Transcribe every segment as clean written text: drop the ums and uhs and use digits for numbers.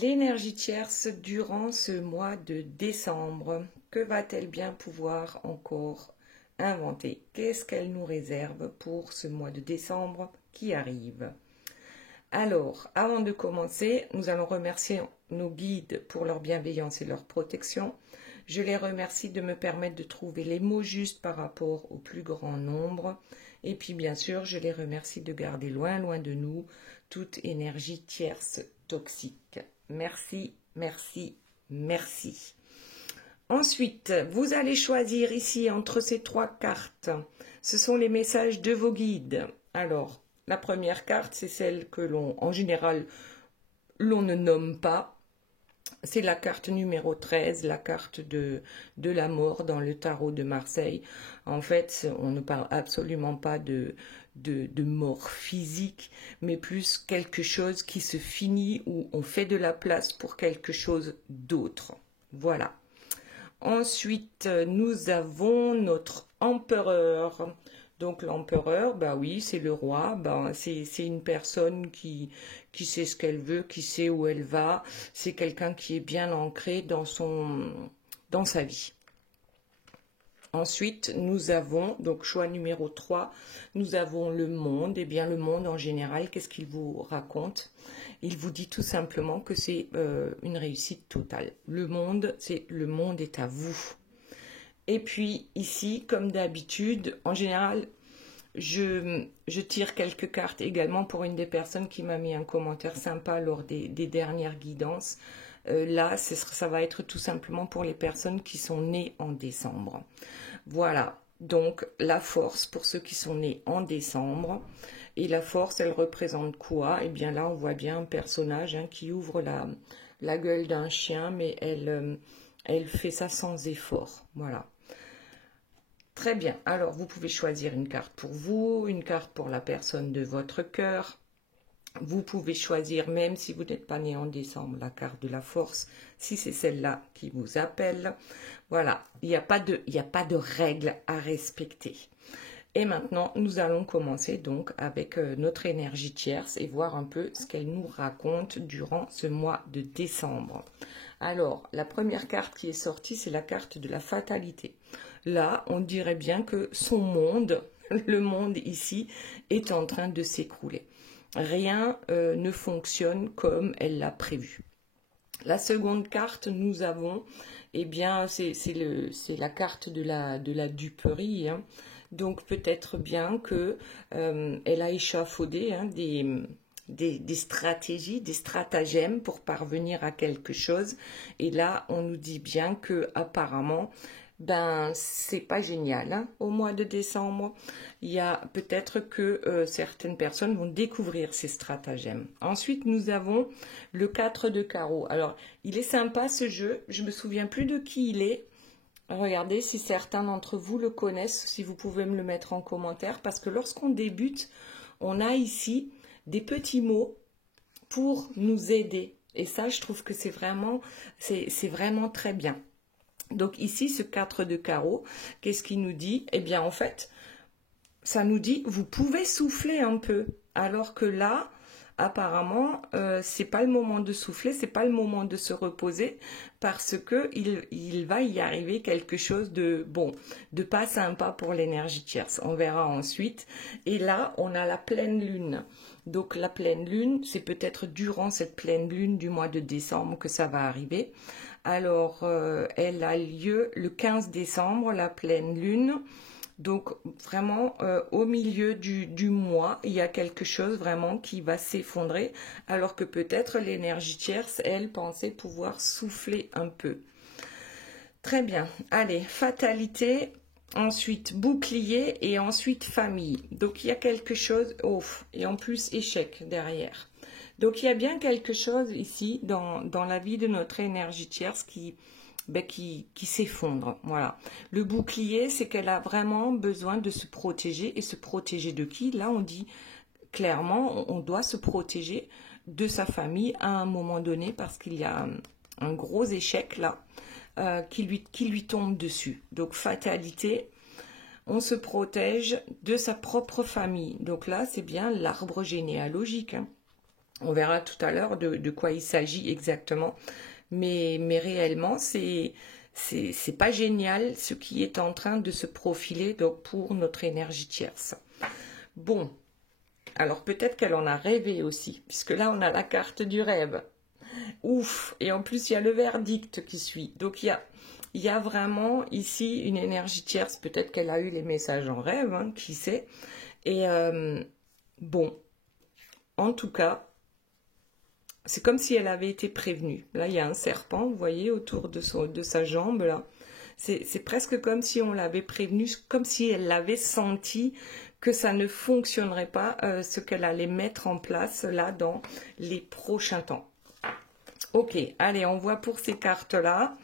L'énergie tierce durant ce mois de décembre, que va-t-elle bien pouvoir encore inventer? Qu'est-ce qu'elle nous réserve pour ce mois de décembre qui arrive? Alors, avant de commencer, nous allons remercier nos guides pour leur bienveillance et leur protection. Je les remercie de me permettre de trouver les mots justes par rapport au plus grand nombre. Et puis, bien sûr, je les remercie de garder loin, loin de nous toute énergie tierce toxique. Merci, merci, merci. Ensuite, vous allez choisir ici entre ces trois cartes. Ce sont les messages de vos guides. Alors, la première carte, c'est celle que en général, l'on ne nomme pas. C'est la carte numéro 13, la carte de la mort dans le tarot de Marseille. En fait, on ne parle absolument pas de mort physique, mais plus quelque chose qui se finit, où on fait de la place pour quelque chose d'autre. Voilà. Ensuite, nous avons notre empereur. Donc l'empereur, bah oui, c'est le roi, bah, c'est une personne qui sait ce qu'elle veut, qui sait où elle va, c'est quelqu'un qui est bien ancré dans sa vie. Ensuite, nous avons, donc choix numéro 3, nous avons le monde. Eh bien, le monde en général, qu'est-ce qu'il vous raconte? Il vous dit tout simplement que c'est une réussite totale. Le monde est à vous. Et puis ici, comme d'habitude, en général, je tire quelques cartes également pour une des personnes qui m'a mis un commentaire sympa lors des dernières guidances. Là, ça va être tout simplement pour les personnes qui sont nées en décembre. Voilà, donc la force pour ceux qui sont nés en décembre. Et la force, elle représente quoi? Eh bien là, on voit bien un personnage qui ouvre la gueule d'un chien, mais elle fait ça sans effort. Voilà. Très bien. Alors, vous pouvez choisir une carte pour vous, une carte pour la personne de votre cœur. Vous pouvez choisir, même si vous n'êtes pas né en décembre, la carte de la force, si c'est celle-là qui vous appelle. Voilà, il n'y a pas de règles à respecter. Et maintenant, nous allons commencer donc avec notre énergie tierce et voir un peu ce qu'elle nous raconte durant ce mois de décembre. Alors, la première carte qui est sortie, c'est la carte de la fatalité. Là, on dirait bien que son monde, le monde ici, est en train de s'écrouler. Rien ne fonctionne comme elle l'a prévu. La seconde carte, nous avons, eh bien, c'est la carte de la duperie. Donc peut-être bien que elle a échafaudé des stratégies, des stratagèmes pour parvenir à quelque chose. Et là, on nous dit bien que apparemment, c'est pas génial. Au mois de décembre, il y a peut-être que certaines personnes vont découvrir ces stratagèmes. Ensuite, nous avons le 4 de carreau. Alors, il est sympa ce jeu. Je me souviens plus de qui il est. Regardez si certains d'entre vous le connaissent, si vous pouvez me le mettre en commentaire, parce que lorsqu'on débute, on a ici des petits mots pour nous aider. Et ça, je trouve que c'est vraiment très bien. Donc ici, ce 4 de carreau, qu'est-ce qu'il nous dit? Eh bien, en fait, ça nous dit, vous pouvez souffler un peu. Alors que là, apparemment, c'est pas le moment de souffler, c'est pas le moment de se reposer, parce que il va y arriver quelque chose de pas sympa pour l'énergie tierce. On verra ensuite. Et là, on a la pleine lune. Donc la pleine lune, c'est peut-être durant cette pleine lune du mois de décembre que ça va arriver. Alors, elle a lieu le 15 décembre, la pleine lune. Donc, vraiment, au milieu du mois, il y a quelque chose vraiment qui va s'effondrer, alors que peut-être l'énergie tierce, elle, pensait pouvoir souffler un peu. Très bien. Allez, fatalité, ensuite bouclier et ensuite famille. Donc, il y a quelque chose, et en plus échec derrière. Donc, il y a bien quelque chose ici dans la vie de notre énergie tierce qui s'effondre. Voilà. Le bouclier, c'est qu'elle a vraiment besoin de se protéger. Et se protéger de qui? Là, on dit clairement, on doit se protéger de sa famille à un moment donné parce qu'il y a un gros échec là qui lui tombe dessus. Donc, fatalité, on se protège de sa propre famille. Donc là, c'est bien l'arbre généalogique. On verra tout à l'heure de quoi il s'agit exactement. Mais réellement, c'est pas génial ce qui est en train de se profiler donc, pour notre énergie tierce. Bon, alors peut-être qu'elle en a rêvé aussi, puisque là on a la carte du rêve. Ouf, et en plus il y a le verdict qui suit. Donc il y a vraiment ici une énergie tierce, peut-être qu'elle a eu les messages en rêve, hein, qui sait. Et bon, en tout cas, c'est comme si elle avait été prévenue. Là, il y a un serpent, vous voyez, autour de sa jambe, là. C'est presque comme si on l'avait prévenue, comme si elle l'avait senti que ça ne fonctionnerait pas, ce qu'elle allait mettre en place, là, dans les prochains temps. Ok, allez, on voit pour ces cartes-là.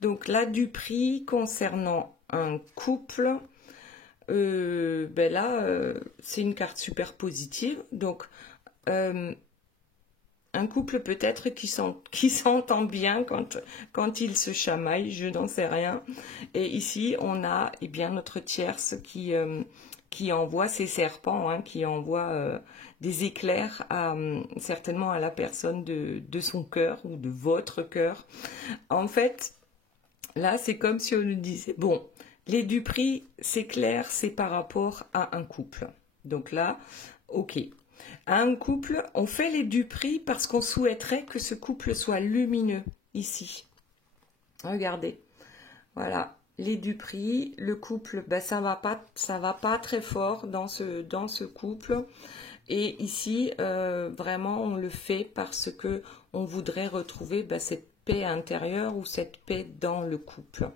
Donc, là, du prix concernant un couple. Ben là, c'est une carte super positive. Donc, un couple peut-être qui s'entend bien quand il se chamaille, je n'en sais rien. Et ici, on a eh bien, notre tierce qui envoie ses serpents, hein, qui envoie des éclairs certainement à la personne de son cœur ou de votre cœur. En fait, là, c'est comme si on nous disait, bon, les Dupri, c'est clair, c'est par rapport à un couple. Donc là, ok. À un couple, on fait les Dupri parce qu'on souhaiterait que ce couple soit lumineux, ici. Regardez, voilà, les Dupri, le couple, ben ça va pas très fort dans ce couple. Et ici, vraiment, on le fait parce que on voudrait retrouver ben, cette paix intérieure ou cette paix dans le couple.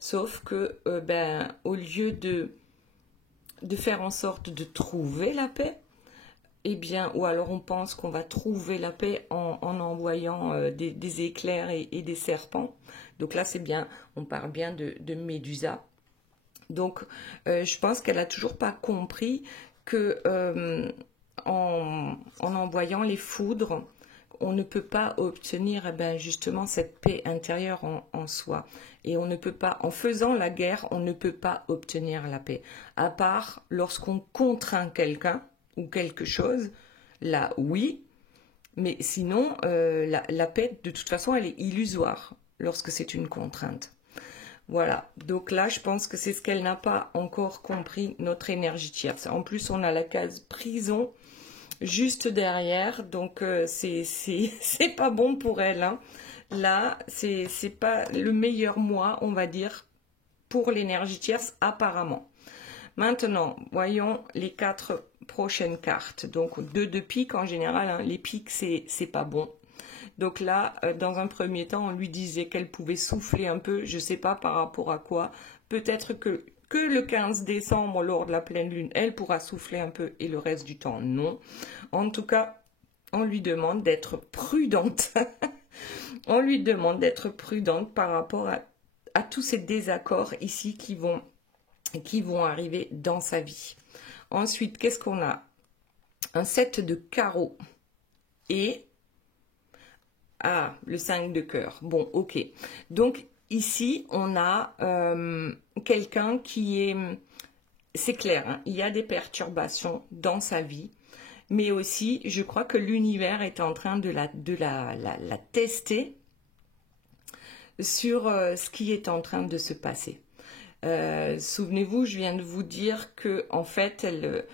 Sauf que, ben, au lieu de faire en sorte de trouver la paix, eh bien, ou alors on pense qu'on va trouver la paix en envoyant des éclairs et des serpents. Donc là, c'est bien, on parle bien de Médusa. Donc, je pense qu'elle a toujours pas compris que en envoyant les foudres, on ne peut pas obtenir eh ben, justement cette paix intérieure en soi. Et on ne peut pas, en faisant la guerre, on ne peut pas obtenir la paix. À part lorsqu'on contraint quelqu'un ou quelque chose, là oui, mais sinon, la paix, de toute façon, elle est illusoire lorsque c'est une contrainte. Voilà, donc là, je pense que c'est ce qu'elle n'a pas encore compris, notre énergie tierce. En plus, on a la case prison juste derrière, donc c'est pas bon pour elle. Hein. Là, c'est pas le meilleur mois, on va dire, pour l'énergie tierce, apparemment. Maintenant, voyons les 4 prochaines cartes. Donc, 2 de pique en général, hein. Les piques, c'est pas bon. Donc là, dans un premier temps, on lui disait qu'elle pouvait souffler un peu, je ne sais pas par rapport à quoi. Peut-être que le 15 décembre, lors de la pleine lune, elle pourra souffler un peu et le reste du temps, non. En tout cas, on lui demande d'être prudente. On lui demande d'être prudente par rapport à tous ces désaccords ici qui vont arriver dans sa vie. Ensuite, qu'est-ce qu'on a? Un 7 de carreaux et le 5 de cœur. Bon, ok. Donc, ici, on a quelqu'un qui est... C'est clair, hein, il y a des perturbations dans sa vie, mais aussi, je crois que l'univers est en train de la tester sur ce qui est en train de se passer. Souvenez-vous, je viens de vous dire que en fait, elle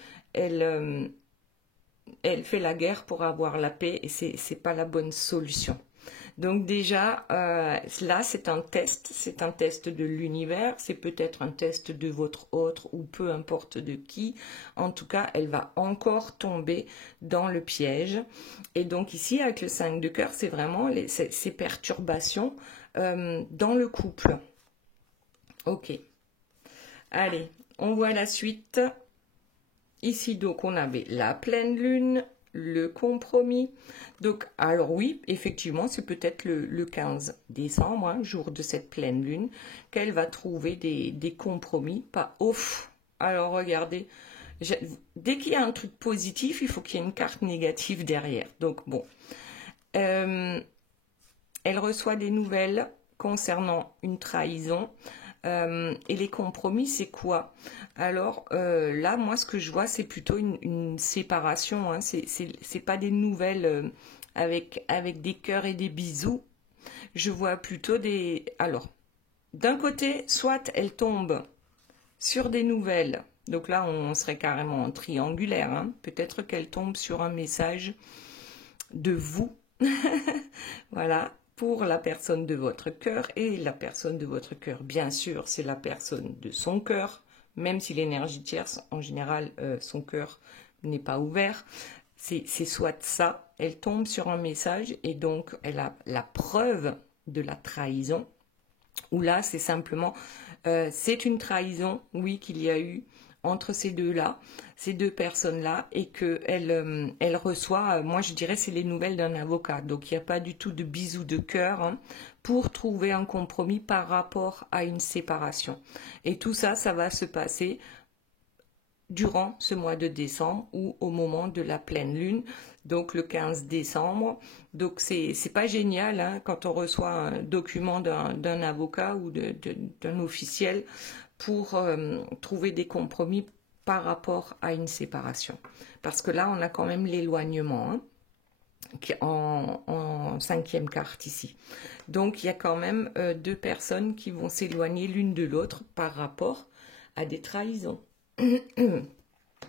fait la guerre pour avoir la paix et c'est pas la bonne solution. Donc déjà, là, c'est un test de l'univers, c'est peut-être un test de votre autre ou peu importe de qui. En tout cas, elle va encore tomber dans le piège. Et donc ici, avec le 5 de cœur, c'est vraiment ces perturbations dans le couple. Ok. Allez, on voit la suite. Ici, donc, on avait la pleine lune, le compromis. Donc, alors oui, effectivement, c'est peut-être le 15 décembre, hein, jour de cette pleine lune, qu'elle va trouver des compromis. Pas ouf. Alors, regardez, dès qu'il y a un truc positif, il faut qu'il y ait une carte négative derrière. Donc, bon. Elle reçoit des nouvelles concernant une trahison. Et les compromis, c'est quoi? Alors là, moi, ce que je vois, c'est plutôt une séparation. Hein. C'est pas des nouvelles avec des cœurs et des bisous. Je vois plutôt des... Alors, d'un côté, soit elle tombe sur des nouvelles. Donc là, on serait carrément en triangulaire. Hein. Peut-être qu'elle tombe sur un message de vous. Voilà, pour la personne de votre cœur. Et la personne de votre cœur, bien sûr, c'est la personne de son cœur. Même si l'énergie tierce, en général, son cœur n'est pas ouvert. C'est soit ça, elle tombe sur un message et donc elle a la preuve de la trahison. Ou là, c'est simplement, c'est une trahison, oui, qu'il y a eu entre ces deux-là, ces deux personnes-là, et qu'elle elle reçoit, moi je dirais, c'est les nouvelles d'un avocat. Donc il n'y a pas du tout de bisous de cœur hein, pour trouver un compromis par rapport à une séparation. Et tout ça, ça va se passer durant ce mois de décembre ou au moment de la pleine lune, donc le 15 décembre. Donc c'est pas génial hein, quand on reçoit un document d'un avocat ou d'un officiel pour trouver des compromis par rapport à une séparation. Parce que là, on a quand même l'éloignement hein, en cinquième carte ici. Donc il y a quand même deux personnes qui vont s'éloigner l'une de l'autre par rapport à des trahisons.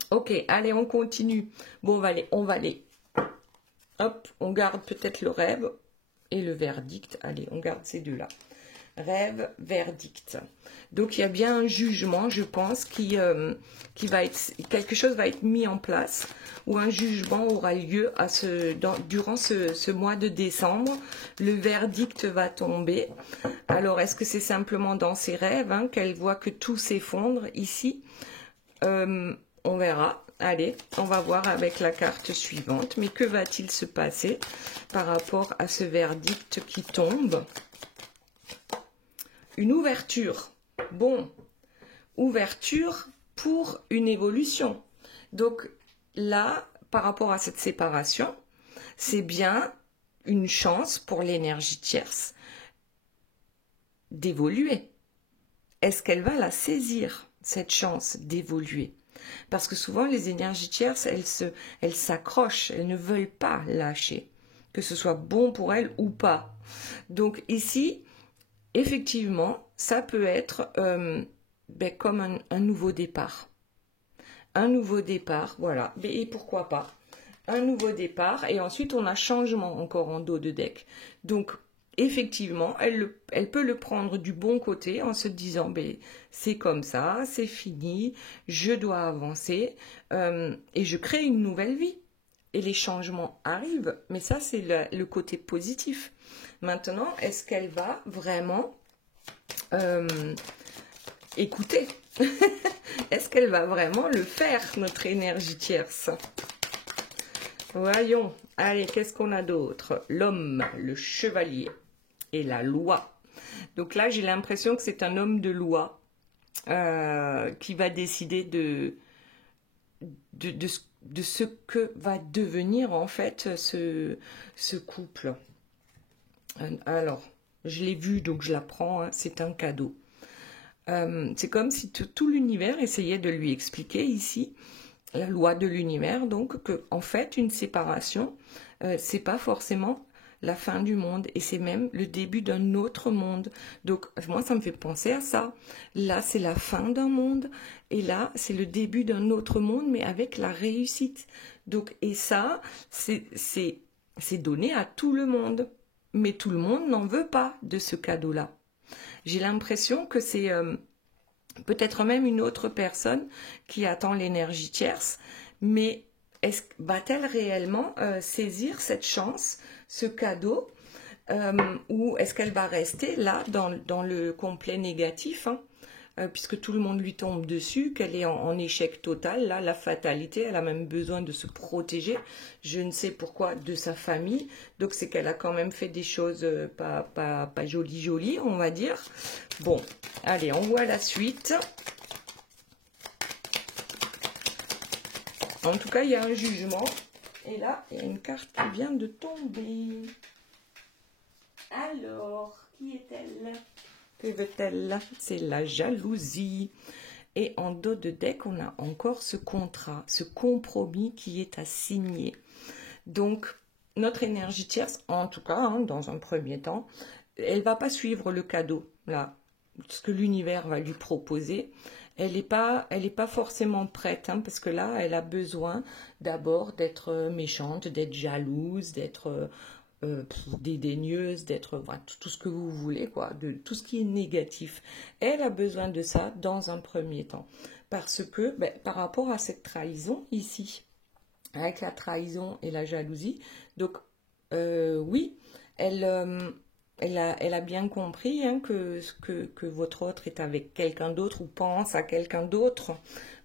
Ok, allez, on continue. Bon, on va aller. Hop, on garde peut-être le rêve et le verdict. Allez, on garde ces deux-là. Rêve, verdict. Donc, il y a bien un jugement, je pense, qui va être... Quelque chose va être mis en place ou un jugement aura lieu durant ce mois de décembre. Le verdict va tomber. Alors, est-ce que c'est simplement dans ses rêves hein, qu'elle voit que tout s'effondre ici on verra. Allez, on va voir avec la carte suivante. Mais que va-t-il se passer par rapport à ce verdict qui tombe? Une ouverture. Bon, ouverture pour une évolution. Donc là, par rapport à cette séparation, c'est bien une chance pour l'énergie tierce d'évoluer. Est-ce qu'elle va la saisir, cette chance d'évoluer? Parce que souvent, les énergies tierces, elles s'accrochent, elles ne veulent pas lâcher, que ce soit bon pour elles ou pas. Donc ici, effectivement, ça peut être comme un nouveau départ. Un nouveau départ, voilà. Et pourquoi pas? Un nouveau départ, et ensuite on a changement encore en dos de deck. Donc, effectivement, elle peut le prendre du bon côté en se disant c'est comme ça, c'est fini, je dois avancer et je crée une nouvelle vie. Et les changements arrivent, mais ça c'est le côté positif. Maintenant, est-ce qu'elle va vraiment écouter? Est-ce qu'elle va vraiment le faire, notre énergie tierce? Voyons, allez, qu'est-ce qu'on a d'autre? L'homme, le chevalier et la loi. Donc là, j'ai l'impression que c'est un homme de loi qui va décider de ce que va devenir en fait ce couple. Alors, je l'ai vu, donc je la prends, hein, c'est un cadeau. C'est comme si tout l'univers essayait de lui expliquer ici la loi de l'univers, donc que en fait une séparation, c'est pas forcément la fin du monde et c'est même le début d'un autre monde. Donc moi ça me fait penser à ça. Là c'est la fin d'un monde et là c'est le début d'un autre monde mais avec la réussite. Donc et ça c'est donné à tout le monde, mais tout le monde n'en veut pas de ce cadeau-là. J'ai l'impression que c'est peut-être même une autre personne qui attend l'énergie tierce, mais va-t-elle réellement saisir cette chance, ce cadeau, ou est-ce qu'elle va rester là dans le complet négatif, hein, puisque tout le monde lui tombe dessus, qu'elle est en échec total, là, la fatalité, elle a même besoin de se protéger, je ne sais pourquoi, de sa famille, donc c'est qu'elle a quand même fait des choses pas jolies, on va dire. Bon, allez, on voit la suite. En tout cas, il y a un jugement, et là, il y a une carte qui vient de tomber. Alors, qui est-elle ? Que veut-elle? C'est la jalousie. Et en dos de deck, on a encore ce contrat, ce compromis qui est à signer. Donc, notre énergie tierce, en tout cas, hein, dans un premier temps, elle va pas suivre le cadeau, là, ce que l'univers va lui proposer. Elle n'est pas forcément prête, hein, parce que là, elle a besoin d'abord d'être méchante, d'être jalouse, d'être dédaigneuse, d'être voilà, tout ce que vous voulez, quoi, de tout ce qui est négatif. Elle a besoin de ça dans un premier temps. Parce que par rapport à cette trahison ici, avec la trahison et la jalousie, donc oui, elle a bien compris hein, que votre autre est avec quelqu'un d'autre ou pense à quelqu'un d'autre.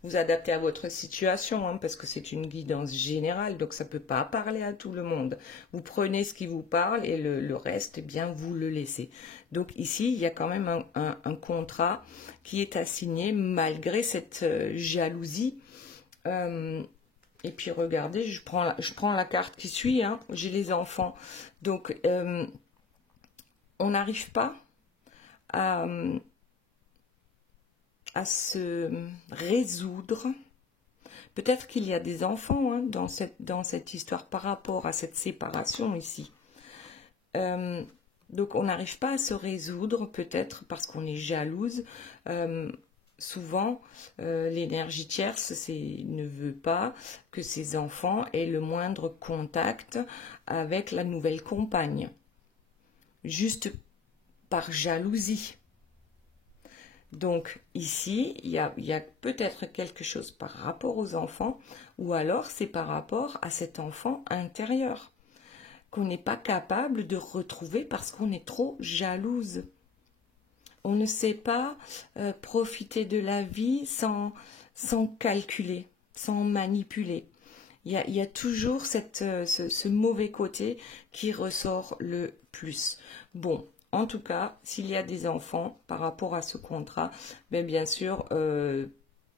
Vous adaptez à votre situation hein, parce que c'est une guidance générale, donc ça ne peut pas parler à tout le monde. Vous prenez ce qui vous parle et le reste, eh bien, vous le laissez. Donc ici, il y a quand même un contrat qui est à signer malgré cette jalousie. Et puis regardez, je prends la carte qui suit, hein, j'ai les enfants. Donc on n'arrive pas à se résoudre. Peut-être qu'il y a des enfants hein, dans cette histoire par rapport à cette séparation ici. Donc on n'arrive pas à se résoudre, peut-être parce qu'on est jalouse. Souvent, l'énergie tierce ne veut pas que ses enfants aient le moindre contact avec la nouvelle compagne. Juste par jalousie. Donc ici, il y a peut-être quelque chose par rapport aux enfants, ou alors c'est par rapport à cet enfant intérieur, qu'on n'est pas capable de retrouver parce qu'on est trop jalouse. On ne sait pas profiter de la vie sans calculer, sans manipuler. Il y a toujours ce mauvais côté qui ressort le plus. Bon, en tout cas, s'il y a des enfants par rapport à ce contrat, bien sûr,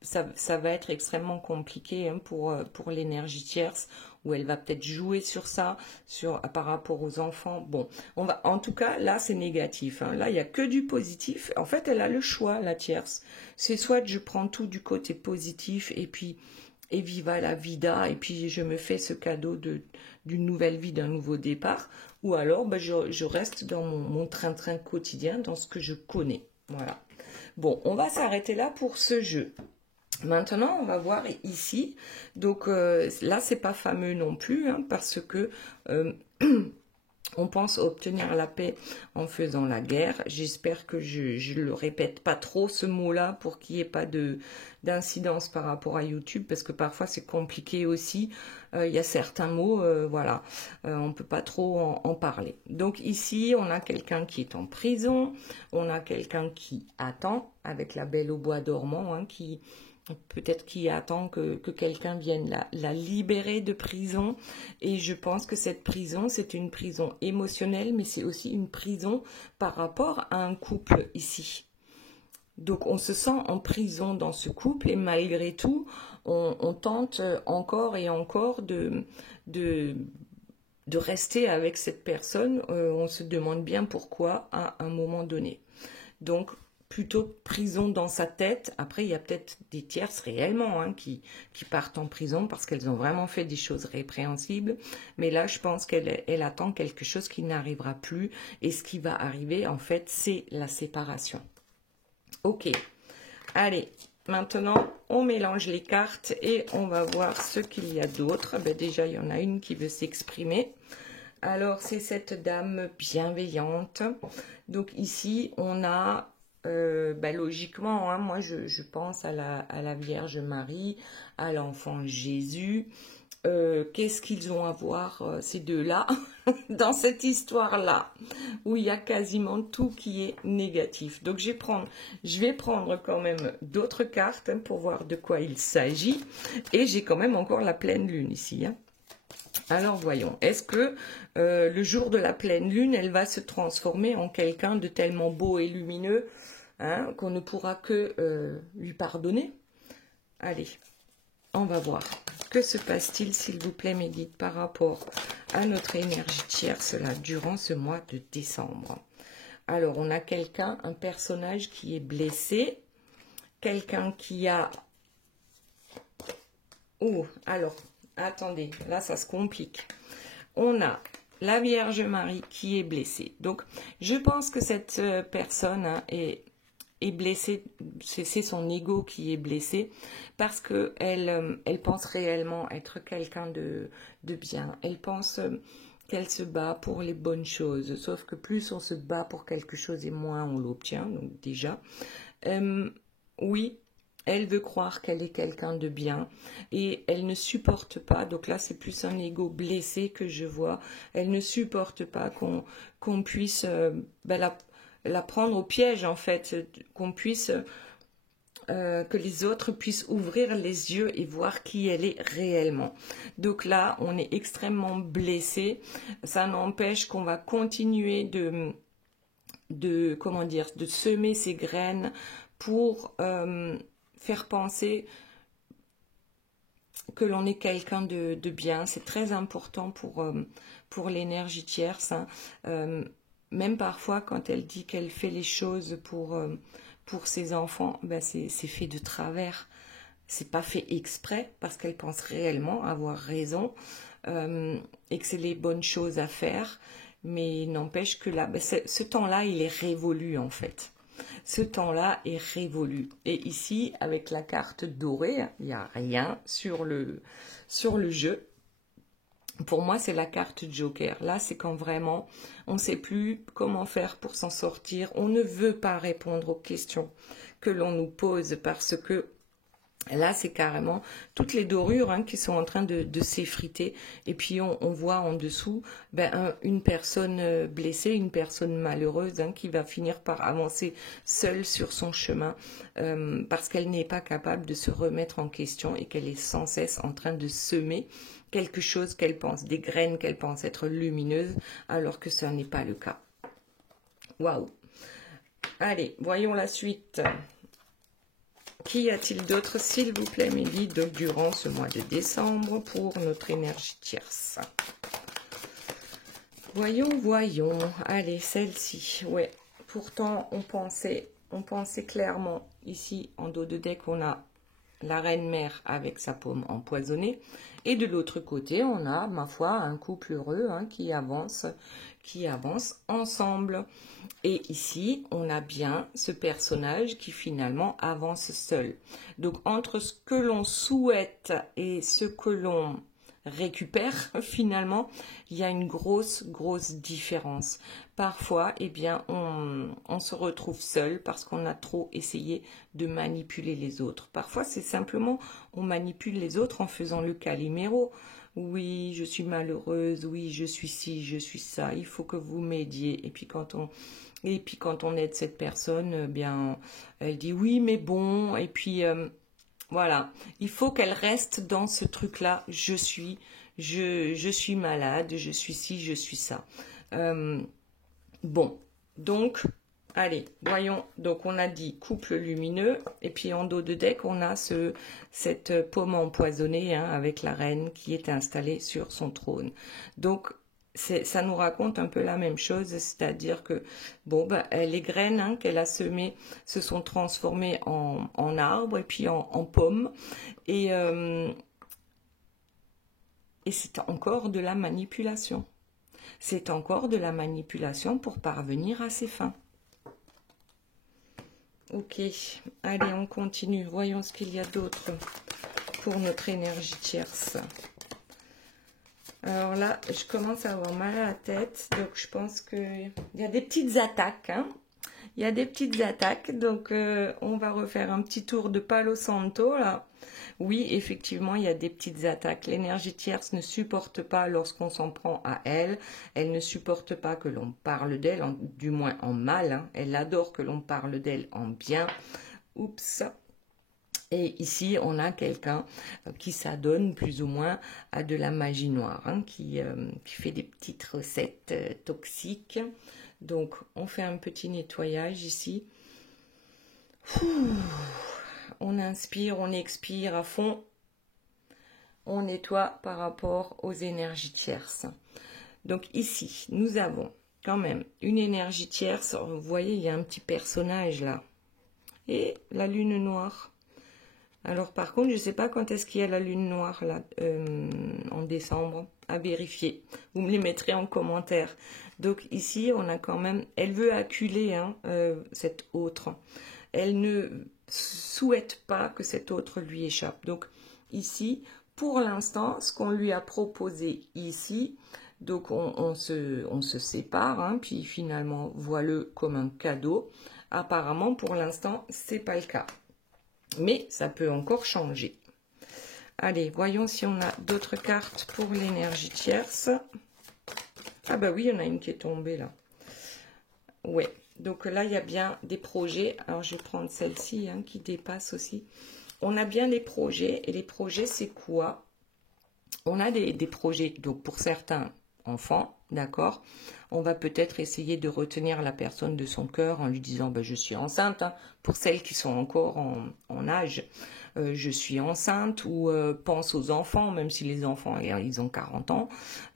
ça va être extrêmement compliqué hein, pour l'énergie tierce, où elle va peut-être jouer sur ça, par rapport aux enfants. Bon, en tout cas, là, c'est négatif. Hein. Là, il n'y a que du positif. En fait, elle a le choix, la tierce. C'est soit je prends tout du côté positif et puis et viva la vida, et puis je me fais ce cadeau d'une nouvelle vie, d'un nouveau départ, ou alors je reste dans mon train-train quotidien, dans ce que je connais. Voilà. Bon, on va s'arrêter là pour ce jeu. Maintenant, on va voir ici. Donc là, c'est pas fameux non plus, hein, parce que on pense obtenir la paix en faisant la guerre. J'espère que je le répète pas trop ce mot-là pour qu'il n'y ait pas d'incidence par rapport à YouTube, parce que parfois c'est compliqué aussi. Il y a certains mots, voilà, on ne peut pas trop en parler. Donc ici, on a quelqu'un qui est en prison, on a quelqu'un qui attend avec la Belle au bois dormant, hein, peut-être qui attend que quelqu'un vienne la libérer de prison. Et je pense que cette prison, c'est une prison émotionnelle, mais c'est aussi une prison par rapport à un couple ici. Donc on se sent en prison dans ce couple et malgré tout, on tente encore et encore de rester avec cette personne. On se demande bien pourquoi à un moment donné. Donc plutôt prison dans sa tête. Après, il y a peut-être des tierces réellement hein, qui partent en prison parce qu'elles ont vraiment fait des choses répréhensibles. Mais là, je pense qu'elle attend quelque chose qui n'arrivera plus. Et ce qui va arriver, en fait, c'est la séparation. Ok. Allez, maintenant, on mélange les cartes et on va voir ce qu'il y a d'autre. Déjà, il y en a une qui veut s'exprimer. Alors, c'est cette dame bienveillante. Donc ici, on a... logiquement, hein, moi je pense à la Vierge Marie, à l'enfant Jésus. Qu'est-ce qu'ils ont à voir ces deux-là dans cette histoire-là où il y a quasiment tout qui est négatif. Donc je vais prendre quand même d'autres cartes hein, pour voir de quoi il s'agit. Et j'ai quand même encore la pleine lune ici. Hein. Alors voyons, est-ce que le jour de la pleine lune, elle va se transformer en quelqu'un de tellement beau et lumineux hein, qu'on ne pourra que lui pardonner? Allez, on va voir. Que se passe-t-il, s'il vous plaît, mes guides, par rapport à notre énergie tierce là, durant ce mois de décembre? Alors, on a quelqu'un, un personnage qui est blessé, quelqu'un qui a... Oh, alors, attendez, là, ça se complique. On a la Vierge Marie qui est blessée. Donc, je pense que cette personne hein, est blessée, c'est son ego qui est blessé, parce qu'elle elle pense réellement être quelqu'un de bien. Elle pense qu'elle se bat pour les bonnes choses, sauf que plus on se bat pour quelque chose et moins on l'obtient, donc déjà. Oui, elle veut croire qu'elle est quelqu'un de bien et elle ne supporte pas, donc là c'est plus un ego blessé que je vois, elle ne supporte pas qu'on puisse la prendre au piège en fait, qu'on puisse, que les autres puissent ouvrir les yeux et voir qui elle est réellement. Donc là on est extrêmement blessé, ça n'empêche qu'on va continuer comment dire, de semer ces graines pour faire penser que l'on est quelqu'un de bien. C'est très important pour l'énergie tierce. Hein. Même parfois, quand elle dit qu'elle fait les choses pour ses enfants, ben c'est fait de travers. C'est pas fait exprès parce qu'elle pense réellement avoir raison et que c'est les bonnes choses à faire. Mais n'empêche que là, ben ce temps-là, il est révolu en fait. Ce temps-là est révolu. Et ici, avec la carte dorée, il n'y a rien sur le jeu. Pour moi, c'est la carte Joker. Là, c'est quand vraiment, on ne sait plus comment faire pour s'en sortir. On ne veut pas répondre aux questions que l'on nous pose parce que là, c'est carrément toutes les dorures hein, qui sont en train de s'effriter. Et puis, on voit en dessous une personne blessée, une personne malheureuse hein, qui va finir par avancer seule sur son chemin parce qu'elle n'est pas capable de se remettre en question et qu'elle est sans cesse en train de semer quelque chose qu'elle pense, des graines qu'elle pense être lumineuses, alors que ce n'est pas le cas. Waouh! Allez, voyons la suite. Qu'y a-t-il d'autre, s'il vous plaît, Mélie, durant ce mois de décembre pour notre énergie tierce? Voyons, voyons. Allez, celle-ci. Ouais, pourtant, on pensait clairement, ici, en dos de deck, on a la reine-mère avec sa paume empoisonnée. Et de l'autre côté, on a, ma foi, un couple heureux hein, qui avance ensemble. Et ici, on a bien ce personnage qui finalement avance seul. Donc, entre ce que l'on souhaite et ce que l'on récupère, finalement, il y a une grosse différence. Parfois, eh bien, on se retrouve seul parce qu'on a trop essayé de manipuler les autres. Parfois, c'est simplement, on manipule les autres en faisant le Calimero. Oui, je suis malheureuse, oui, je suis ci, je suis ça, il faut que vous m'aidiez. Et puis quand on aide cette personne, bien, elle dit oui, mais bon, et puis voilà, il faut qu'elle reste dans ce truc-là, je suis malade, je suis ci, je suis ça. Bon, donc, allez, voyons. Donc, on a dit couple lumineux. Et puis, en dos de deck, on a cette paume empoisonnée hein, avec la reine qui est installée sur son trône. Donc, ça nous raconte un peu la même chose, c'est-à-dire que bon, les graines hein, qu'elle a semées se sont transformées en arbres et puis en pommes. Et c'est encore de la manipulation. C'est encore de la manipulation pour parvenir à ses fins. Ok, allez, on continue. Voyons ce qu'il y a d'autre pour notre énergie tierce. Alors là, je commence à avoir mal à la tête, donc je pense qu'il y a des petites attaques. Hein. Il y a des petites attaques, donc on va refaire un petit tour de Palo Santo là. Oui, effectivement, il y a des petites attaques. L'énergie tierce ne supporte pas lorsqu'on s'en prend à elle. Elle ne supporte pas que l'on parle d'elle, du moins en mal. Hein. Elle adore que l'on parle d'elle en bien. Oups. Et ici, on a quelqu'un qui s'adonne plus ou moins à de la magie noire, hein, qui fait des petites recettes toxiques. Donc, on fait un petit nettoyage ici. On inspire, on expire à fond. On nettoie par rapport aux énergies tierces. Donc ici, nous avons quand même, une énergie tierce. Vous voyez, il y a un petit personnage là. Et la lune noire. Alors par contre, je ne sais pas quand est-ce qu'il y a la lune noire là, en décembre, à vérifier. Vous me les mettrez en commentaire. Donc ici, on a quand même, elle veut acculer hein, cette autre. Elle ne souhaite pas que cette autre lui échappe. Donc ici, pour l'instant, ce qu'on lui a proposé ici, donc on se sépare, hein, puis finalement, voilà comme un cadeau. Apparemment, pour l'instant, c'est pas le cas. Mais ça peut encore changer. Allez, voyons si on a d'autres cartes pour l'énergie tierce. Ah bah oui, il y en a une qui est tombée là. Ouais, donc là, il y a bien des projets. Alors, je vais prendre celle-ci hein, qui dépasse aussi. On a bien des projets. Et les projets, c'est quoi? On a des projets, donc pour certains enfants, d'accord? On va peut-être essayer de retenir la personne de son cœur en lui disant ben, je suis enceinte. Hein. Pour celles qui sont encore en âge, je suis enceinte ou pense aux enfants, même si les enfants ils ont 40 ans.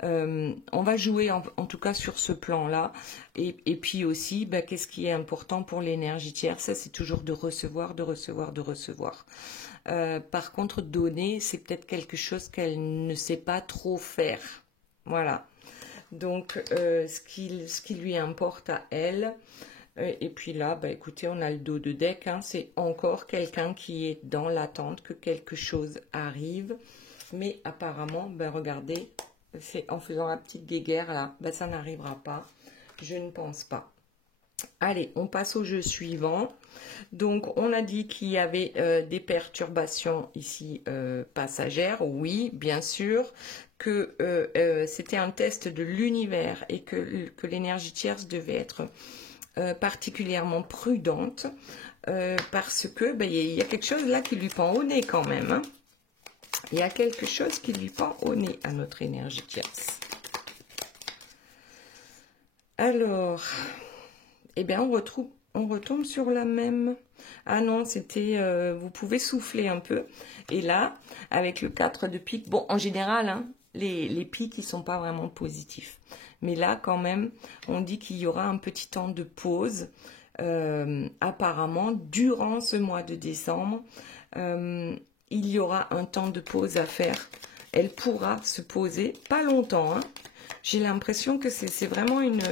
On va jouer en tout cas sur ce plan-là. Et puis aussi, ben, qu'est-ce qui est important pour l'énergie tierce? Ça, c'est toujours de recevoir, de recevoir, de recevoir. Par contre, donner, c'est peut-être quelque chose qu'elle ne sait pas trop faire. Voilà. Donc, ce qui lui importe à elle. Et puis là, bah, écoutez, on a le dos de deck. Hein, c'est encore quelqu'un qui est dans l'attente que quelque chose arrive. Mais apparemment, bah, regardez, c'est en faisant la petite guéguerre là, bah, ça n'arrivera pas. Je ne pense pas. Allez, on passe au jeu suivant. Donc, on a dit qu'il y avait des perturbations ici passagères. Oui, bien sûr. Que c'était un test de l'univers et que l'énergie tierce devait être particulièrement prudente parce que ben, y a quelque chose là qui lui pend au nez quand même. Hein. Il y a quelque chose qui lui pend au nez à notre énergie tierce. Alors, eh bien, on retombe sur la même. Ah non, c'était, vous pouvez souffler un peu. Et là, avec le 4 de pique, bon, en général, hein, les piques, ils ne sont pas vraiment positifs. Mais là, quand même, on dit qu'il y aura un petit temps de pause, apparemment, durant ce mois de décembre. Il y aura un temps de pause à faire. Elle pourra se poser, pas longtemps. Hein. J'ai l'impression que c'est vraiment une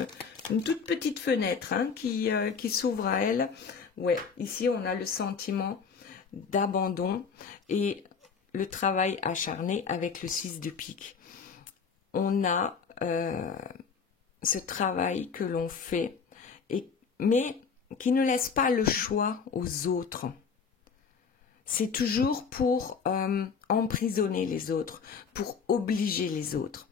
toute petite fenêtre hein, qui s'ouvre à elle. Ouais, ici, on a le sentiment d'abandon et le travail acharné avec le 6 de pique. On a ce travail que l'on fait, mais qui ne laisse pas le choix aux autres. C'est toujours pour emprisonner les autres, pour obliger les autres.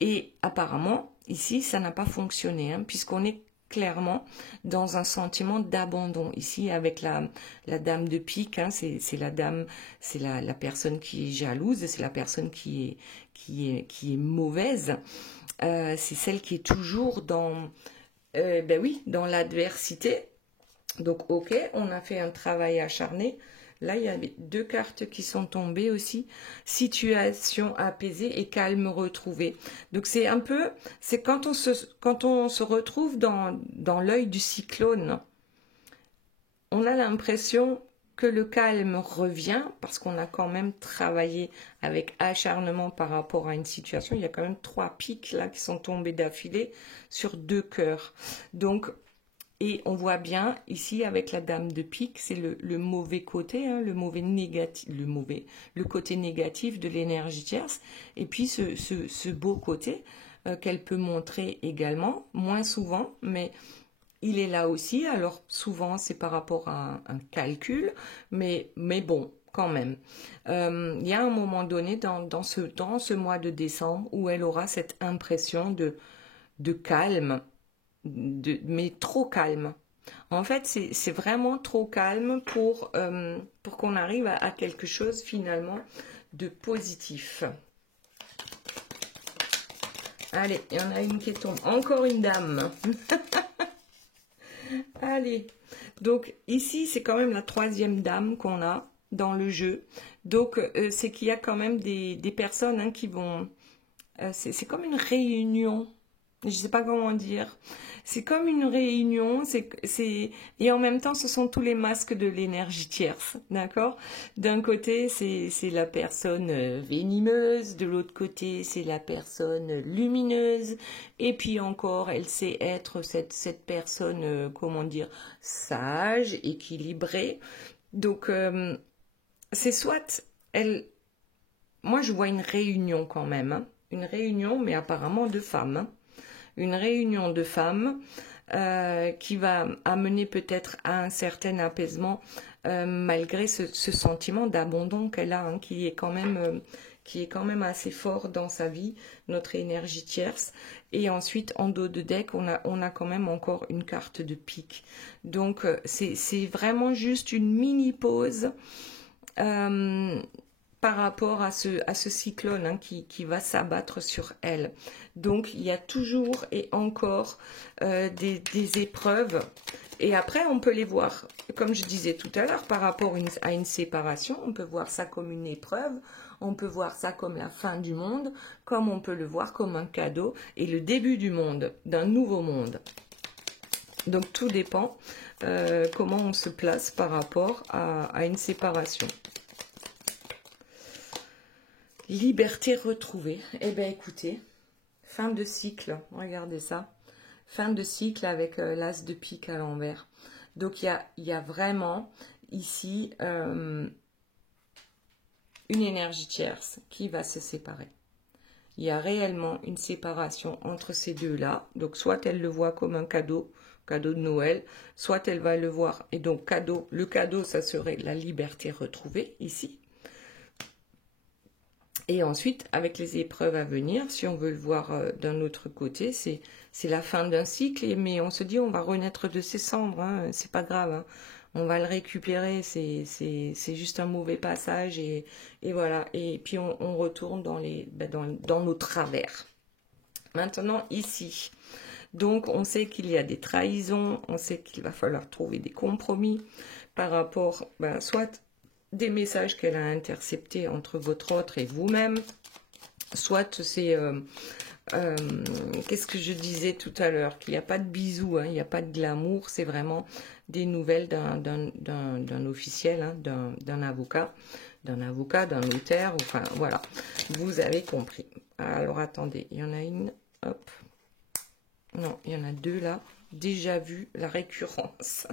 Et apparemment, ici, ça n'a pas fonctionné, hein, puisqu'on est clairement dans un sentiment d'abandon. Ici, avec la dame de pique, hein, c'est la dame, c'est la personne qui est jalouse, c'est la personne qui est mauvaise. C'est celle qui est toujours dans, ben oui, dans l'adversité. Donc, ok, on a fait un travail acharné. Là, il y a deux cartes qui sont tombées aussi. Situation apaisée et calme retrouvé. Donc, c'est un peu, c'est quand on se retrouve dans l'œil du cyclone, on a l'impression que le calme revient parce qu'on a quand même travaillé avec acharnement par rapport à une situation. Il y a quand même 3 pics là qui sont tombés d'affilée sur 2 cœurs. Donc, et on voit bien ici avec la dame de pique, c'est le mauvais côté, hein, le côté négatif de l'énergie tierce. Et puis ce beau côté qu'elle peut montrer également, moins souvent, mais il est là aussi. Alors souvent c'est par rapport à un calcul, mais bon, quand même. Il y a un moment donné dans ce mois de décembre où elle aura cette impression de calme. Mais trop calme. En fait, c'est vraiment trop calme pour qu'on arrive à quelque chose finalement de positif. Allez, il y en a une qui tombe. Encore une dame. Allez. Donc ici, c'est quand même la 3e dame qu'on a dans le jeu. Donc, c'est qu'il y a quand même des personnes hein, qui vont... c'est comme une réunion. Je sais pas comment dire. C'est comme une réunion, et en même temps, ce sont tous les masques de l'énergie tierce, d'accord? D'un côté, c'est la personne venimeuse, de l'autre côté, c'est la personne lumineuse, et puis encore, elle sait être cette personne, comment dire, sage, équilibrée. Donc, c'est soit elle, moi je vois une réunion quand même, hein. Une réunion, mais apparemment de femmes, hein. Une réunion de femmes qui va amener peut-être à un certain apaisement malgré ce sentiment d'abandon qu'elle a, hein, qui est quand même assez fort dans sa vie, notre énergie tierce. Et ensuite, en dos de deck, on a quand même encore une carte de pique. Donc, c'est vraiment juste une mini pause par rapport à ce cyclone, hein, qui va s'abattre sur elle. Donc, il y a toujours et encore des épreuves. Et après, on peut les voir, comme je disais tout à l'heure, par rapport à une séparation. On peut voir ça comme une épreuve. On peut voir ça comme la fin du monde, comme on peut le voir comme un cadeau et le début du monde, d'un nouveau monde. Donc, tout dépend comment on se place par rapport à une séparation. Liberté retrouvée. Eh bien, écoutez, fin de cycle, regardez ça. Fin de cycle avec l'as de pique à l'envers. Donc, il y a vraiment ici une énergie tierce qui va se séparer. Il y a réellement une séparation entre ces deux-là. Donc, soit elle le voit comme un cadeau de Noël, soit elle va le voir. Et donc, le cadeau, ça serait la liberté retrouvée ici. Et ensuite, avec les épreuves à venir, si on veut le voir d'un autre côté, c'est la fin d'un cycle, mais on se dit on va renaître de ses cendres, hein, c'est pas grave, hein, on va le récupérer, c'est juste un mauvais passage, et voilà, et puis on retourne dans nos travers. Maintenant, ici, donc on sait qu'il y a des trahisons, on sait qu'il va falloir trouver des compromis par rapport, soit des messages qu'elle a interceptés entre votre autre et vous-même, soit c'est, qu'est-ce que je disais tout à l'heure, qu'il n'y a pas de bisous, hein, il n'y a pas de glamour, c'est vraiment des nouvelles d'un officiel, hein, d'un avocat, d'un notaire, enfin voilà, vous avez compris. Alors attendez, il y en a une, hop, non, il y en a deux là. Déjà vu la récurrence.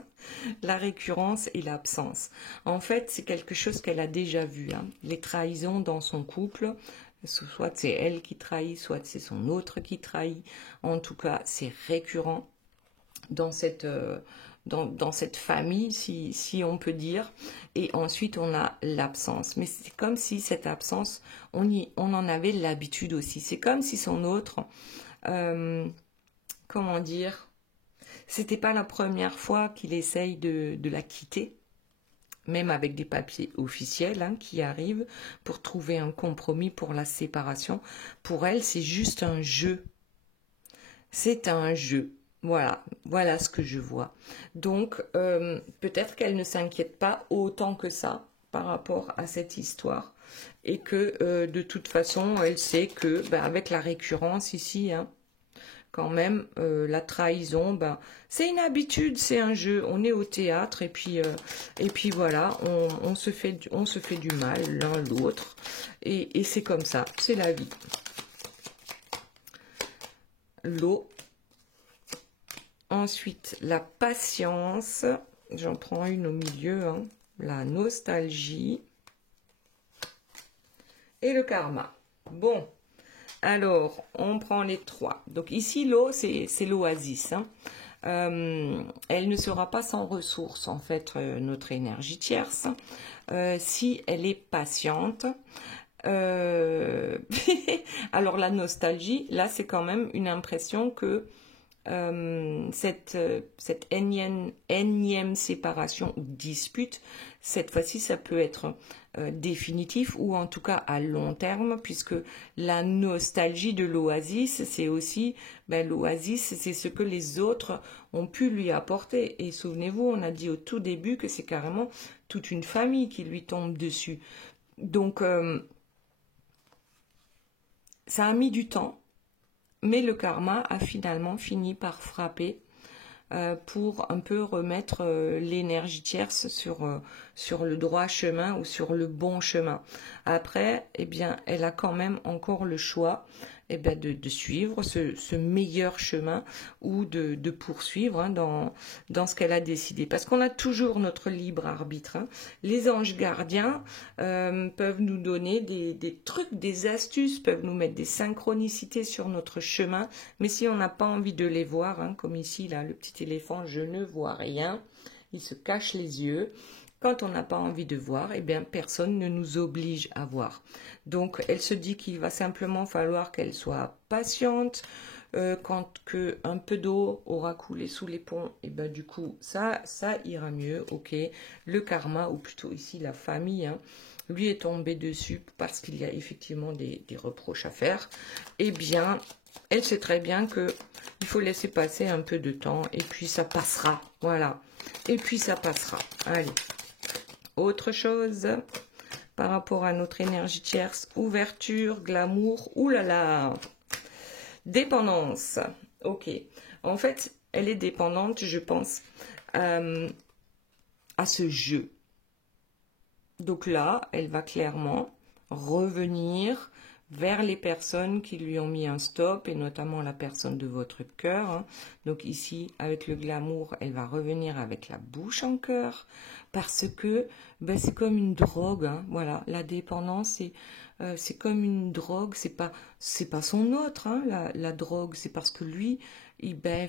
La récurrence et l'absence. En fait, c'est quelque chose qu'elle a déjà vu, hein. Les trahisons dans son couple, soit c'est elle qui trahit, soit c'est son autre qui trahit. En tout cas, c'est récurrent dans cette famille, si on peut dire. Et ensuite, on a l'absence. Mais c'est comme si cette absence, on en avait l'habitude aussi. C'est comme si son autre, comment dire, c'était pas la première fois qu'il essaye de la quitter, même avec des papiers officiels, hein, qui arrivent pour trouver un compromis pour la séparation. Pour elle, c'est juste un jeu. C'est un jeu. Voilà ce que je vois. Donc, peut-être qu'elle ne s'inquiète pas autant que ça par rapport à cette histoire. Et que, de toute façon, elle sait que, avec la récurrence ici, hein, quand même, la trahison, c'est une habitude, c'est un jeu, on est au théâtre, et puis voilà, on se fait du mal l'un l'autre, et c'est comme ça, c'est la vie. L'eau. Ensuite, la patience, j'en prends une au milieu, hein, la nostalgie, et le karma. Bon. Alors, on prend les trois. Donc ici, l'eau, c'est l'oasis, hein. Elle ne sera pas sans ressources, en fait, notre énergie tierce, si elle est patiente. Alors, la nostalgie, là, c'est quand même une impression que cette énième séparation ou dispute, cette fois-ci, ça peut être définitif ou en tout cas à long terme, puisque la nostalgie de l'oasis, c'est aussi, l'oasis, c'est ce que les autres ont pu lui apporter. Et souvenez-vous, on a dit au tout début que c'est carrément toute une famille qui lui tombe dessus. Donc, ça a mis du temps Mais le karma a finalement fini par frapper pour un peu remettre l'énergie tierce sur le droit chemin ou sur le bon chemin. Après, eh bien, elle a quand même encore le choix eh bien, de suivre ce meilleur chemin ou de poursuivre dans ce qu'elle a décidé. Parce qu'on a toujours notre libre arbitre. Hein. Les anges gardiens peuvent nous donner des trucs, des astuces, peuvent nous mettre des synchronicités sur notre chemin. Mais si on n'a pas envie de les voir, hein, comme ici, là, le petit éléphant, je ne vois rien, il se cache les yeux. Quand on n'a pas envie de voir, eh bien, personne ne nous oblige à voir. Donc, elle se dit qu'il va simplement falloir qu'elle soit patiente. Quand un peu d'eau aura coulé sous les ponts, et ben du coup, ça ira mieux, ok. Le karma, ou plutôt ici la famille, hein, lui est tombé dessus parce qu'il y a effectivement des reproches à faire. Eh bien, elle sait très bien qu'il faut laisser passer un peu de temps et puis ça passera, voilà. Et puis ça passera, allez. Autre chose par rapport à notre énergie tierce, ouverture, glamour, oulala, dépendance, ok. En fait, elle est dépendante, je pense, à ce jeu. Donc là, elle va clairement revenir vers les personnes qui lui ont mis un stop, et notamment la personne de votre cœur. Hein. Donc ici, avec le glamour, elle va revenir avec la bouche en cœur, parce que ben, c'est comme une drogue. Hein. Voilà, la dépendance, c'est comme une drogue, c'est pas son autre, hein, la drogue, c'est parce que lui,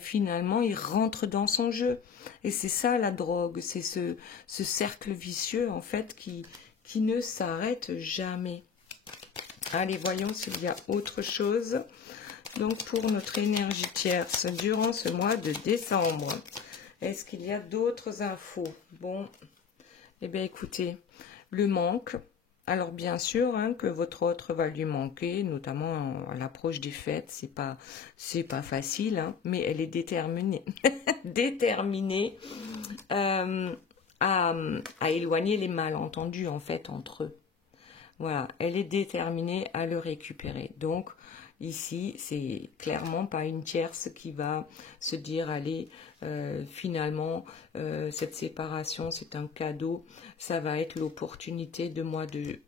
finalement, il rentre dans son jeu. Et c'est ça la drogue, c'est ce cercle vicieux, en fait, qui ne s'arrête jamais. Allez, voyons s'il y a autre chose. Donc, pour notre énergie tierce, durant ce mois de décembre, est-ce qu'il y a d'autres infos? Bon, eh bien, écoutez, le manque. Alors, bien sûr, hein, que votre autre va lui manquer, notamment à l'approche des fêtes, c'est pas facile, hein, mais elle est déterminée, déterminée à éloigner les malentendus, en fait, entre eux. Voilà, elle est déterminée à le récupérer. Donc, ici, c'est clairement pas une tierce qui va se dire, allez, finalement, cette séparation, c'est un cadeau. Ça va être l'opportunité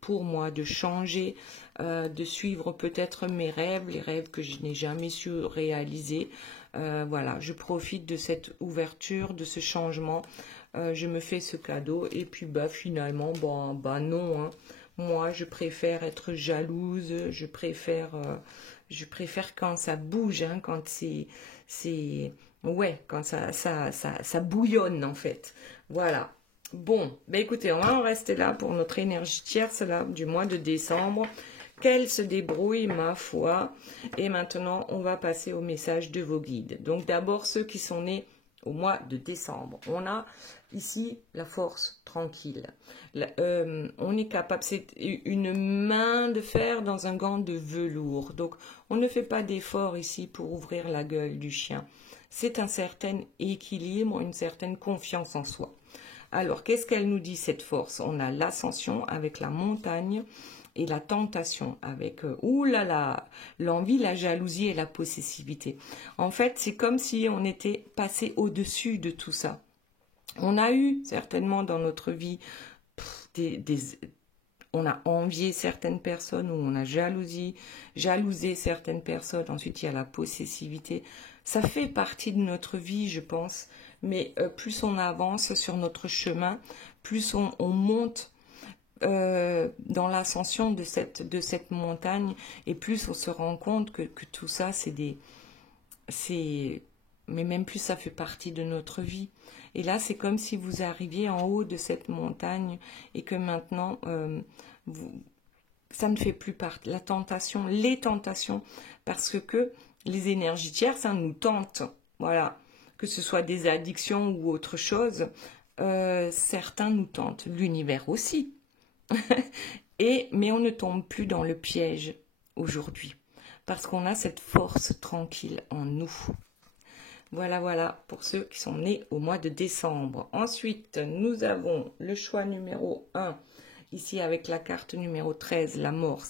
pour moi de changer, de suivre peut-être mes rêves, les rêves que je n'ai jamais su réaliser. Voilà, je profite de cette ouverture, de ce changement. Je me fais ce cadeau et puis finalement, non, hein. Moi, je préfère être jalouse, je préfère quand ça bouge, hein, quand quand ça bouillonne en fait. Voilà. Bon, écoutez, on va en rester là pour notre énergie tierce là, du mois de décembre. Qu'elle se débrouille, ma foi. Et maintenant, on va passer au message de vos guides. Donc d'abord, ceux qui sont nés au mois de décembre. On a ici la force tranquille. On est capable, c'est une main de fer dans un gant de velours. Donc, on ne fait pas d'effort ici pour ouvrir la gueule du chien. C'est un certain équilibre, une certaine confiance en soi. Alors, qu'est-ce qu'elle nous dit, cette force? On a l'ascension avec la montagne et la tentation avec, l'envie, la jalousie et la possessivité. En fait, c'est comme si on était passé au-dessus de tout ça. On a eu certainement dans notre vie on a envié certaines personnes ou on a jalousé certaines personnes. Ensuite, il y a la possessivité. Ça fait partie de notre vie, je pense. Mais plus on avance sur notre chemin, plus on monte dans l'ascension de cette montagne, et plus on se rend compte que tout ça, mais même plus ça fait partie de notre vie. Et là, c'est comme si vous arriviez en haut de cette montagne et que maintenant, ça ne fait plus partie. Les tentations, parce que les énergies tierces, hein, nous tentent. Voilà, que ce soit des addictions ou autre chose, certains nous tentent. L'univers aussi. Mais on ne tombe plus dans le piège aujourd'hui, parce qu'on a cette force tranquille en nous. Voilà, pour ceux qui sont nés au mois de décembre. Ensuite, nous avons le choix numéro 1. ici avec la carte numéro 13, la mort.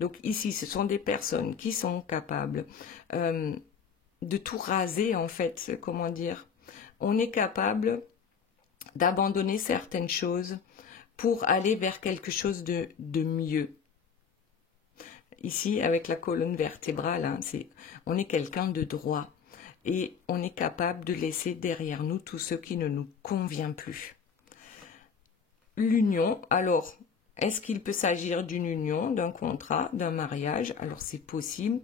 Donc ici, ce sont des personnes qui sont capables de tout raser, en fait, comment dire. On est capable d'abandonner certaines choses pour aller vers quelque chose de mieux. Ici, avec la colonne vertébrale, hein, on est quelqu'un de droit et on est capable de laisser derrière nous tout ce qui ne nous convient plus. L'union, alors, est-ce qu'il peut s'agir d'une union, d'un contrat, d'un mariage? Alors, c'est possible.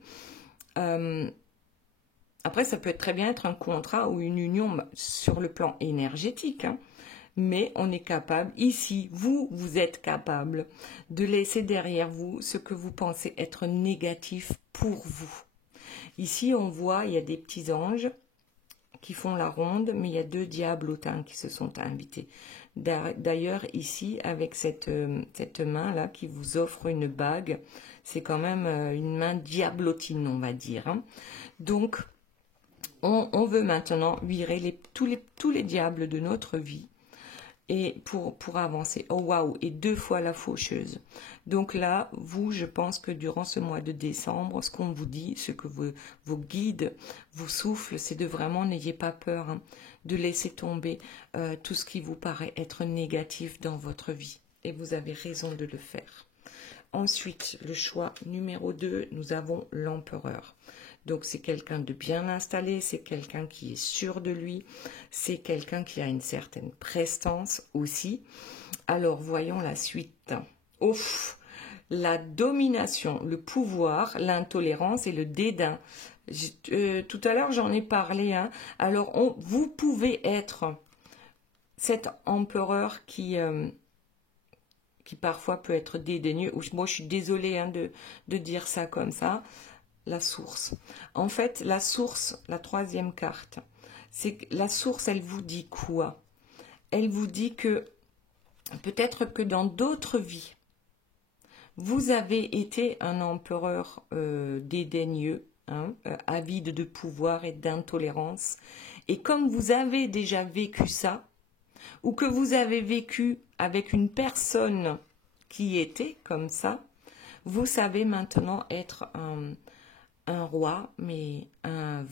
Après, ça peut très bien être un contrat ou une union sur le plan énergétique, hein. Mais on est capable, ici, vous êtes capable de laisser derrière vous ce que vous pensez être négatif pour vous. Ici, on voit, il y a des petits anges qui font la ronde, mais il y a 2 diables hautains qui se sont invités. D'ailleurs, ici, avec cette main-là qui vous offre une bague, c'est quand même une main diablotine, on va dire, hein. Donc, on veut maintenant virer tous les diables de notre vie. Et pour avancer, oh waouh, et 2 fois la faucheuse. Donc là, vous, je pense que durant ce mois de décembre, ce qu'on vous dit, ce que vos guides vous soufflent, c'est de vraiment, n'ayez pas peur, hein, de laisser tomber tout ce qui vous paraît être négatif dans votre vie. Et vous avez raison de le faire. Ensuite, le choix numéro 2, nous avons l'empereur. Donc, c'est quelqu'un de bien installé, c'est quelqu'un qui est sûr de lui, c'est quelqu'un qui a une certaine prestance aussi. Alors, voyons la suite. Ouf, la domination, le pouvoir, l'intolérance et le dédain. Tout à l'heure, j'en ai parlé, hein. Alors, vous pouvez être cet empereur qui parfois peut être dédaigneux. Moi, je suis désolée, hein, de dire ça comme ça. La source. En fait, la source, la 3e carte, c'est que la source, elle vous dit quoi? Elle vous dit que peut-être que dans d'autres vies, vous avez été un empereur dédaigneux, hein, avide de pouvoir et d'intolérance. Et comme vous avez déjà vécu ça, ou que vous avez vécu avec une personne qui était comme ça, vous savez maintenant être un roi, mais un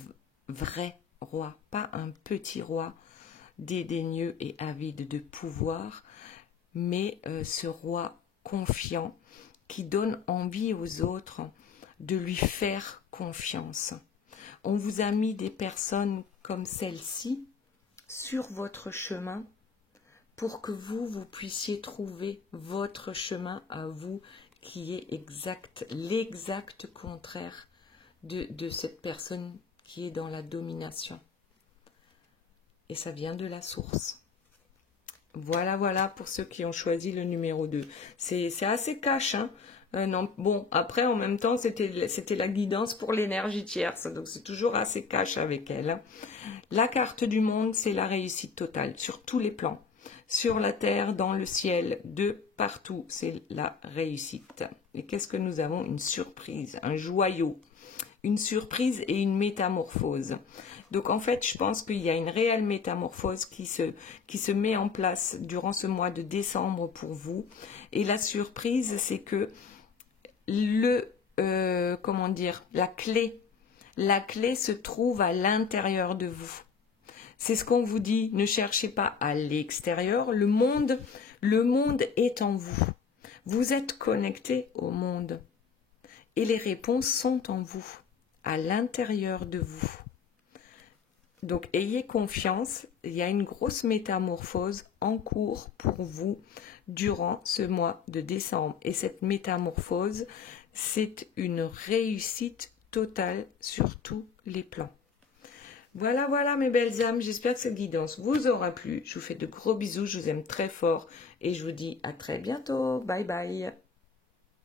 vrai roi, pas un petit roi dédaigneux et avide de pouvoir, mais ce roi confiant qui donne envie aux autres de lui faire confiance. On vous a mis des personnes comme celle-ci sur votre chemin pour que vous puissiez trouver votre chemin à vous qui est l'exact contraire de cette personne qui est dans la domination. Et ça vient de la source. Voilà pour ceux qui ont choisi le numéro 2. C'est assez cash, hein. Non, bon, après, en même temps, c'était la guidance pour l'énergie tierce. Donc, c'est toujours assez cash avec elle, hein. La carte du monde, c'est la réussite totale, sur tous les plans. Sur la terre, dans le ciel, de partout, c'est la réussite. Et qu'est-ce que nous avons? Une surprise, un joyau. Une surprise et une métamorphose. Donc en fait, je pense qu'il y a une réelle métamorphose qui se met en place durant ce mois de décembre pour vous. Et la surprise, c'est que la clé se trouve à l'intérieur de vous. C'est ce qu'on vous dit, ne cherchez pas à l'extérieur, le monde est en vous. Vous êtes connecté au monde et les réponses sont en vous, à l'intérieur de vous. Donc ayez confiance, il y a une grosse métamorphose en cours pour vous durant ce mois de décembre. Et cette métamorphose, c'est une réussite totale sur tous les plans. Voilà mes belles âmes, j'espère que cette guidance vous aura plu. Je vous fais de gros bisous, je vous aime très fort et je vous dis à très bientôt. Bye bye.